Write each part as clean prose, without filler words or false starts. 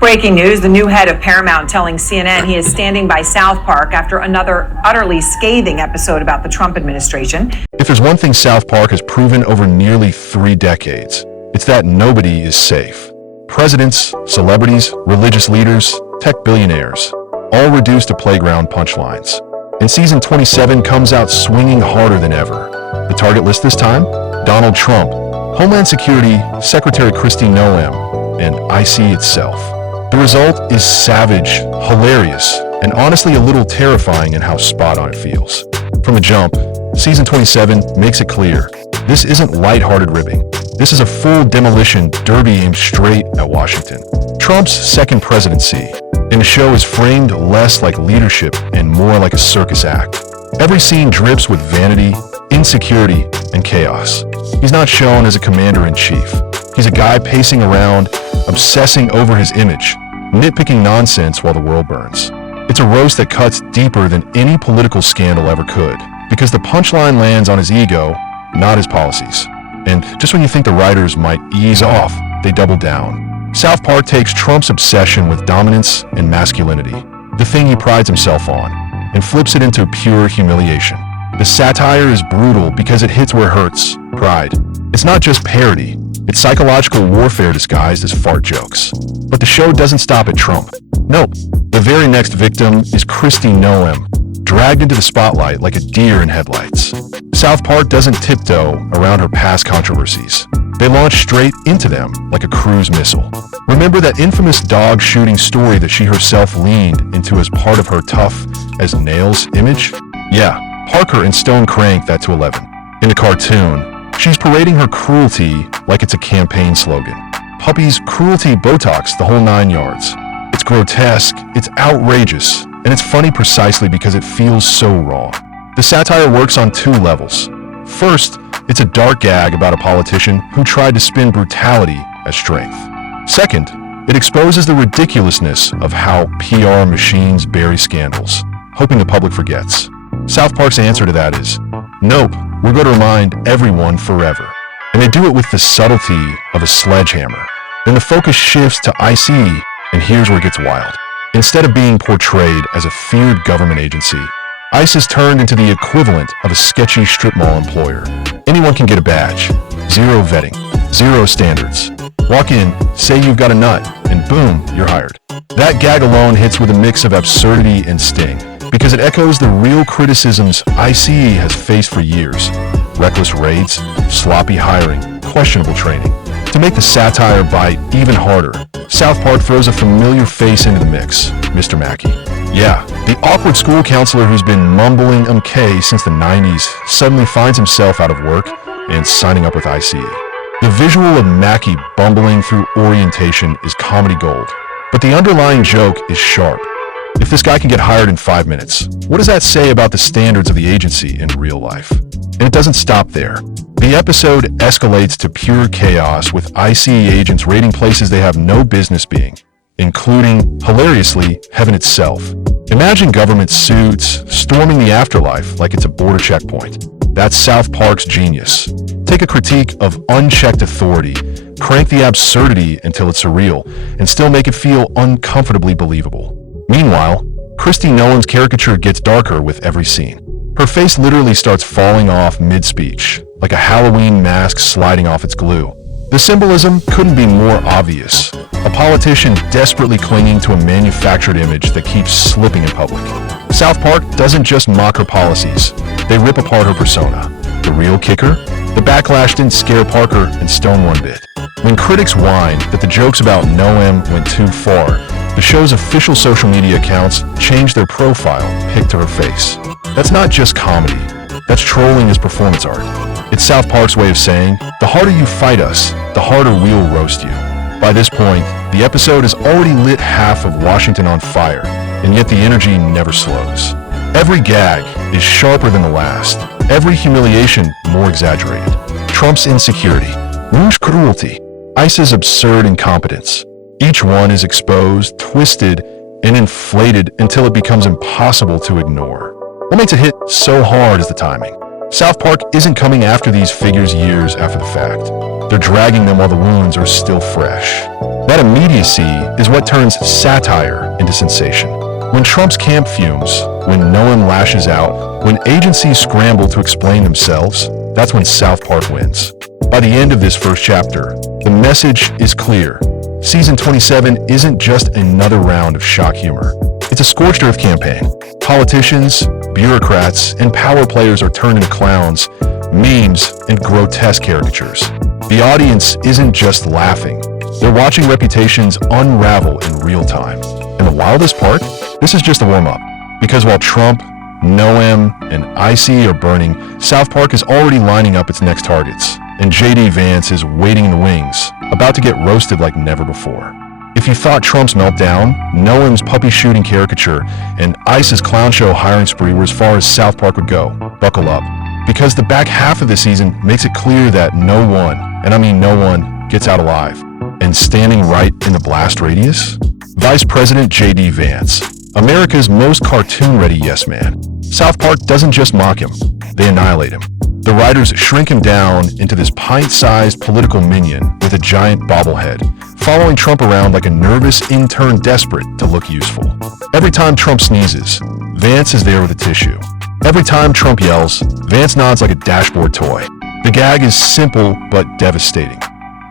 Breaking news, the new head of Paramount telling CNN he is standing by South Park after another utterly scathing episode about the Trump administration. If there's one thing South Park has proven over nearly 3 decades, it's that nobody is safe. Presidents, celebrities, religious leaders, tech billionaires, all reduced to playground punchlines. And season 27 comes out swinging harder than ever. The target list this time? Donald Trump, Homeland Security Secretary Kristi Noem, and IC itself. The result is savage, hilarious, and honestly a little terrifying in how spot on it feels. From the jump, season 27 makes it clear, this isn't lighthearted ribbing. This is a full demolition derby aimed straight at Washington. Trump's second presidency, and the show is framed less like leadership and more like a circus act. Every scene drips with vanity, insecurity, and chaos. He's not shown as a commander-in-chief. He's a guy pacing around, obsessing over his image, nitpicking nonsense while the world burns. It's a roast that cuts deeper than any political scandal ever could, because the punchline lands on his ego, not his policies. And just when you think the writers might ease off, they double down. South Park takes Trump's obsession with dominance and masculinity, the thing he prides himself on, and flips it into pure humiliation. The satire is brutal because it hits where it hurts, pride. It's not just parody, it's psychological warfare disguised as fart jokes. But the show doesn't stop at Trump. Nope, the very next victim is Kristi Noem, dragged into the spotlight like a deer in headlights. South Park doesn't tiptoe around her past controversies. They launch straight into them like a cruise missile. Remember that infamous dog shooting story that she herself leaned into as part of her tough as nails image? Yeah, Parker and Stone cranked that to 11. In the cartoon, she's parading her cruelty like it's a campaign slogan. Puppies, cruelty, Botox, the whole 9 yards. It's grotesque, it's outrageous, and it's funny precisely because it feels so raw. The satire works on 2 levels. First, it's a dark gag about a politician who tried to spin brutality as strength. Second, it exposes the ridiculousness of how PR machines bury scandals, hoping the public forgets. South Park's answer to that is, nope, we're going to remind everyone forever. And they do it with the subtlety of a sledgehammer. Then the focus shifts to IC, and here's where it gets wild. Instead of being portrayed as a feared government agency, ICE is turned into the equivalent of a sketchy strip mall employer. Anyone can get a badge. 0 vetting. 0 standards. Walk in, say you've got a nut, and boom, you're hired. That gag alone hits with a mix of absurdity and sting, because it echoes the real criticisms ICE has faced for years. Reckless raids, sloppy hiring, questionable training. To make the satire bite even harder, South Park throws a familiar face into the mix, Mr. Mackey. Yeah, the awkward school counselor who's been mumbling MK since the 90s suddenly finds himself out of work and signing up with ICE. The visual of Mackey bumbling through orientation is comedy gold, but the underlying joke is sharp. If this guy can get hired in 5 minutes, what does that say about the standards of the agency in real life? And it doesn't stop there. The episode escalates to pure chaos with ICE agents raiding places they have no business being, including, hilariously, heaven itself. Imagine government suits storming the afterlife like it's a border checkpoint. That's South Park's genius. Take a critique of unchecked authority, crank the absurdity until it's surreal, and still make it feel uncomfortably believable. Meanwhile, Kristi Noem's caricature gets darker with every scene. Her face literally starts falling off mid-speech, like a Halloween mask sliding off its glue. The symbolism couldn't be more obvious. A politician desperately clinging to a manufactured image that keeps slipping in public. South Park doesn't just mock her policies, they rip apart her persona. The real kicker? The backlash didn't scare Parker and Stone one bit. When critics whined that the jokes about Noem went too far, the show's official social media accounts changed their profile, picked to her face. That's not just comedy, that's trolling as performance art. It's South Park's way of saying, the harder you fight us, the harder we'll roast you. By this point, the episode has already lit half of Washington on fire, and yet the energy never slows. Every gag is sharper than the last, every humiliation more exaggerated. Trump's insecurity, Rouge cruelty, ICE's absurd incompetence. Each one is exposed, twisted, and inflated until it becomes impossible to ignore. What makes it hit so hard is the timing. South Park isn't coming after these figures years after the fact. They're dragging them while the wounds are still fresh. That immediacy is what turns satire into sensation. When Trump's camp fumes, when Noem lashes out, when agencies scramble to explain themselves, that's when South Park wins. By the end of this first chapter, the message is clear. Season 27 isn't just another round of shock humor. It's a scorched earth campaign. Politicians, bureaucrats, and power players are turned into clowns, memes, and grotesque caricatures. The audience isn't just laughing. They're watching reputations unravel in real time. And the wildest part? This is just a warm-up. Because while Trump, Noem, and IC are burning, South Park is already lining up its next targets. And JD Vance is waiting in the wings, about to get roasted like never before. If you thought Trump's meltdown, Noem's puppy shooting caricature, and ICE's clown show hiring spree were as far as South Park would go, buckle up. Because the back half of the season makes it clear that no one, and I mean no one, gets out alive. And standing right in the blast radius? Vice President JD Vance, America's most cartoon-ready yes man. South Park doesn't just mock him, they annihilate him. The writers shrink him down into this pint-sized political minion with a giant bobblehead, following Trump around like a nervous intern desperate to look useful. Every time Trump sneezes, Vance is there with a tissue. Every time Trump yells, Vance nods like a dashboard toy. The gag is simple but devastating.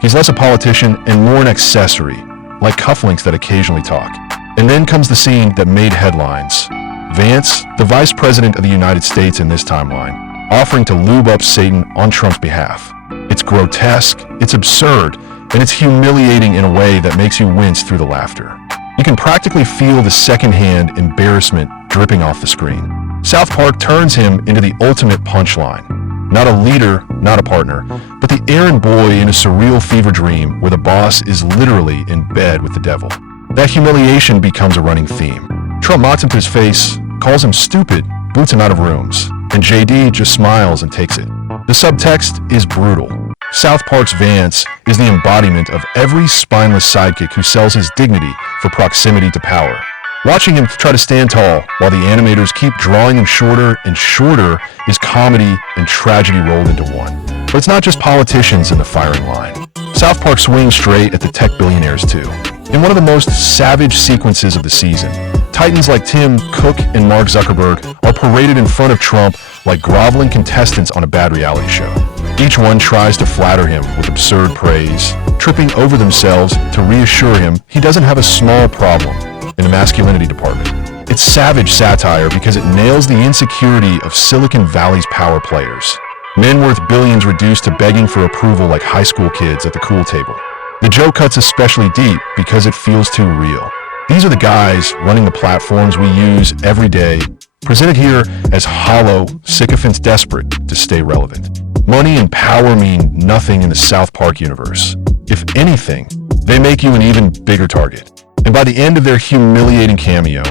He's less a politician and more an accessory, like cufflinks that occasionally talk. And then comes the scene that made headlines. Vance, the Vice President of the United States in this timeline, offering to lube up Satan on Trump's behalf. It's grotesque, it's absurd, and it's humiliating in a way that makes you wince through the laughter. You can practically feel the secondhand embarrassment dripping off the screen. South Park turns him into the ultimate punchline. Not a leader, not a partner, but the errand boy in a surreal fever dream where the boss is literally in bed with the devil. That humiliation becomes a running theme. Trump mocks him to his face, calls him stupid, boots him out of rooms, and JD just smiles and takes it. The subtext is brutal. South Park's Vance is the embodiment of every spineless sidekick who sells his dignity for proximity to power. Watching him try to stand tall while the animators keep drawing him shorter and shorter is comedy and tragedy rolled into one. But it's not just politicians in the firing line. South Park swings straight at the tech billionaires too. In one of the most savage sequences of the season, titans like Tim Cook and Mark Zuckerberg are paraded in front of Trump like groveling contestants on a bad reality show. Each one tries to flatter him with absurd praise, tripping over themselves to reassure him he doesn't have a small problem in the masculinity department. It's savage satire because it nails the insecurity of Silicon Valley's power players. Men worth billions reduced to begging for approval like high school kids at the pool table. The joke cuts especially deep because it feels too real. These are the guys running the platforms we use every day, presented here as hollow, sycophants desperate to stay relevant. Money and power mean nothing in the South Park universe. If anything, they make you an even bigger target. And by the end of their humiliating cameo,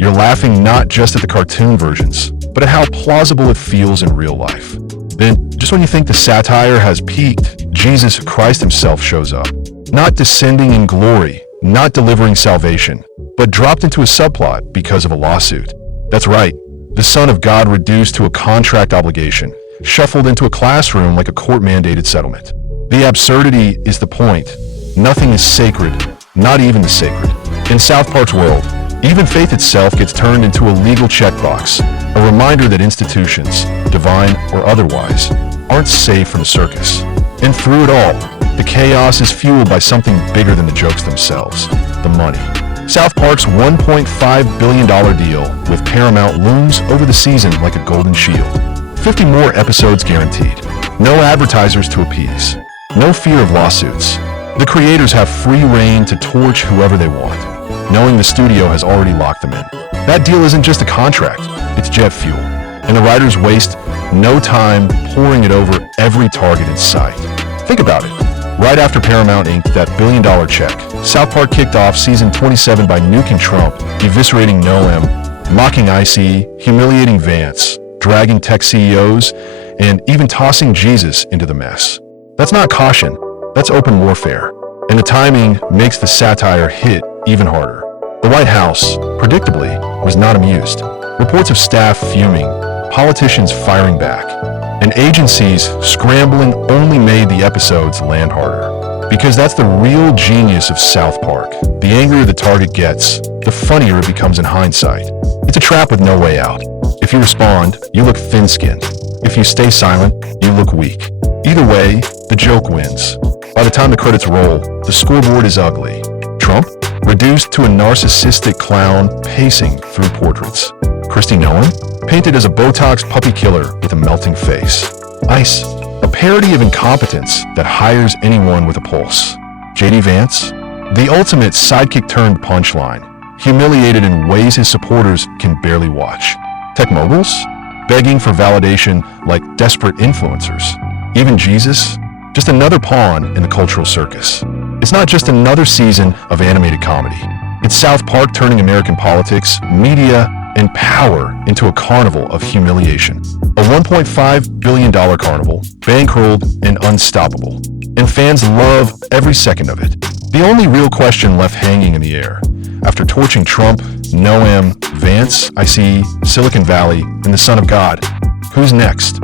you're laughing not just at the cartoon versions, but at how plausible it feels in real life. Then, just when you think the satire has peaked, Jesus Christ himself shows up. Not descending in glory, not delivering salvation, but dropped into a subplot because of a lawsuit. That's right, the Son of God reduced to a contract obligation, shuffled into a classroom like a court-mandated settlement. The absurdity is the point. Nothing is sacred, not even the sacred. In South Park's world, even faith itself gets turned into a legal checkbox, a reminder that institutions, divine or otherwise, aren't safe from the circus. And through it all, the chaos is fueled by something bigger than the jokes themselves, the money. South Park's $1.5 billion deal with Paramount looms over the season like a golden shield. 50 more episodes guaranteed. No advertisers to appease. No fear of lawsuits. The creators have free reign to torch whoever they want, knowing the studio has already locked them in. That deal isn't just a contract, it's jet fuel. And the writers waste no time pouring it over every target in sight. Think about it. Right after Paramount inked that billion-dollar check, South Park kicked off season 27 by nuking Trump, eviscerating Noem, mocking IC, humiliating Vance, dragging tech CEOs, and even tossing Jesus into the mess. That's not caution, that's open warfare. And the timing makes the satire hit even harder. The White House, predictably, was not amused. Reports of staff fuming, politicians firing back, and agencies scrambling only made the episodes land harder. Because that's the real genius of South Park. The angrier the target gets, the funnier it becomes in hindsight. It's a trap with no way out. If you respond, you look thin-skinned. If you stay silent, you look weak. Either way, the joke wins. By the time the credits roll, the scoreboard is ugly. Trump, reduced to a narcissistic clown pacing through portraits. Kristi Noem, painted as a Botox puppy killer with a melting face. ICE, a parody of incompetence that hires anyone with a pulse. Vance, the ultimate sidekick turned punchline, humiliated in ways his supporters can barely watch. Tech moguls, begging for validation like desperate influencers. Even Jesus, just another pawn in the cultural circus. It's not just another season of animated comedy. It's South Park turning American politics, media, and power into a carnival of humiliation. A $1.5 billion carnival, bankrolled and unstoppable. And fans love every second of it. The only real question left hanging in the air, after torching Trump, Noem, Vance, I see Silicon Valley, and the Son of God, who's next?